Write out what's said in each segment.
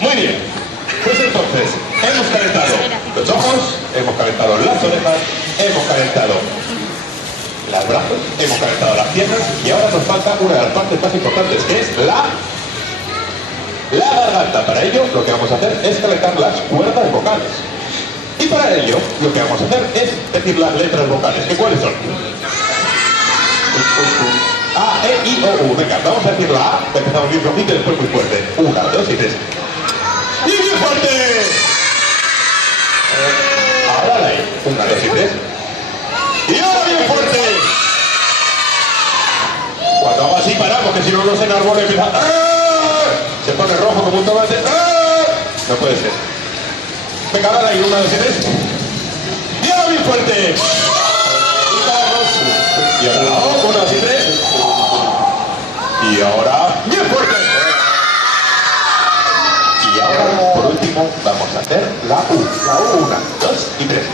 Muy bien. Pues entonces, hemos calentado los ojos, hemos calentado las orejas, hemos calentado los brazos, hemos calentado las piernas y ahora nos falta una de las partes más importantes, que es la garganta. Para ello, lo que vamos a hacer es calentar las cuerdas vocales. Y para ello, lo que vamos a hacer es decir las letras vocales. ¿Que cuáles son? A, E, I, O, U. Venga, vamos a decir la A, empezamos bien flojito y después muy fuerte. 1, 2 y 3. ¡Y bien fuerte! Ahora la E. 1, 2 y 3. ¡Y ahora bien fuerte! Cuando hago así paramos, que si no nos enarbola y empieza... Se pone rojo como un tomate. No puede ser. Venga, ahora la I. 1, 2 y 3. ¡Y ahora bien fuerte! Y ahora la O. 1, 2 y 3. Y ahora bien fuerte. Y ahora, por último, vamos a hacer la U. La U, 1, 2 y 3.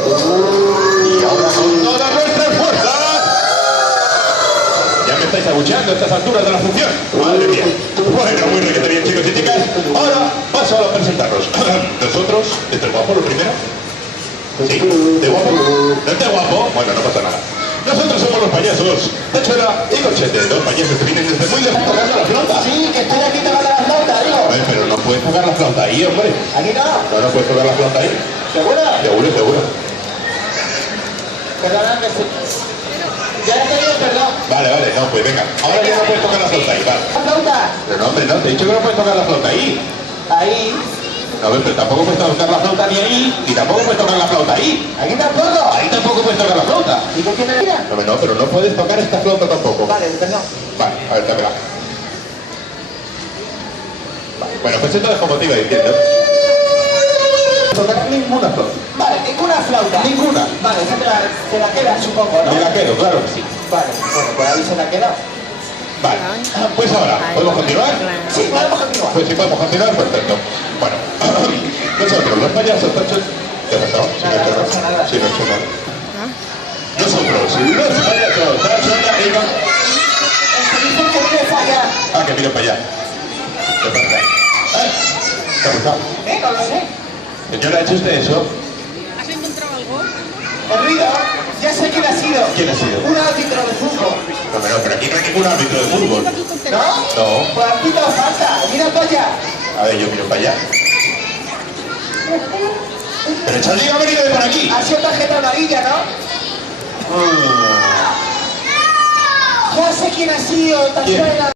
Y ahora con todas nuestras fuerzas. Ya me estáis abucheando a estas alturas de la función. Madre mía. Bueno, muy requete bien, chicos y chicas. Ahora paso a presentarnos. Nosotros, ¿este guapo lo primero? Sí, ¿de guapo? ¿No esté guapo? Bueno, no pasa nada. Nosotros somos los payasos Tachuela y Corchete, dos payasos que vienen desde muy lejos tocando la flauta. Sí, que estoy aquí tocando la flauta, digo. Pero no puedes tocar la flauta ahí, hombre. ¿Aquí no? No puedes tocar la flauta ahí. ¿Seguro? Seguro. Perdóname, ya he pedido perdón. Vale, no, pues venga. Ahora ya no puedes tocar la flauta ahí, vale. ¿La flauta? Pero no, hombre, no, te he dicho que no puedes tocar la flauta ahí. Ahí. No, pero tampoco puedes tocar la flauta ni ahí, ni tampoco puedes tocar la flauta ahí. ¿Aquí tampoco? Ahí tampoco puedes tocar la flauta. ¿Y qué tiene vida? No, pero no puedes tocar esta flauta tampoco. Vale, perdón. Vale, a ver, dámela. Vale, bueno, pues entonces como te iba diciendo, no tocar ninguna flauta. Vale, ninguna flauta. Ninguna. Vale, esa te la queda, supongo, ¿no? Me la quedo, claro que sí. Vale, bueno, pues ahí se la queda. Vale, pues ahora, ¿podemos continuar? Sí, podemos continuar. Pues si podemos continuar, perfecto. Bueno, nosotros los payasos Tachuela... ¿Qué ha pasado? Sí, no he hecho nada. Sí, no he hecho nada. Nosotros, los payasos Tachuela y... Dicen que viene fallar. Ah, que miro para allá. ¿Qué pasa? ¿Qué ha pasado? No lo sé. Señora, ¿ha hecho usted eso? ¿Has encontrado algo? El ruido, ya sé quién ha sido. ¿Quién ha sido? Un árbitro de fútbol. No, pero aquí no hay ningún árbitro de fútbol. ¿No? No. Pues aquí no falta. Mira para allá. A ver, yo miro para allá. Pero Charlie ha venido de por aquí. Ha sido tarjeta amarilla, ¿no? Ya sé quién ha sido, Tachuela.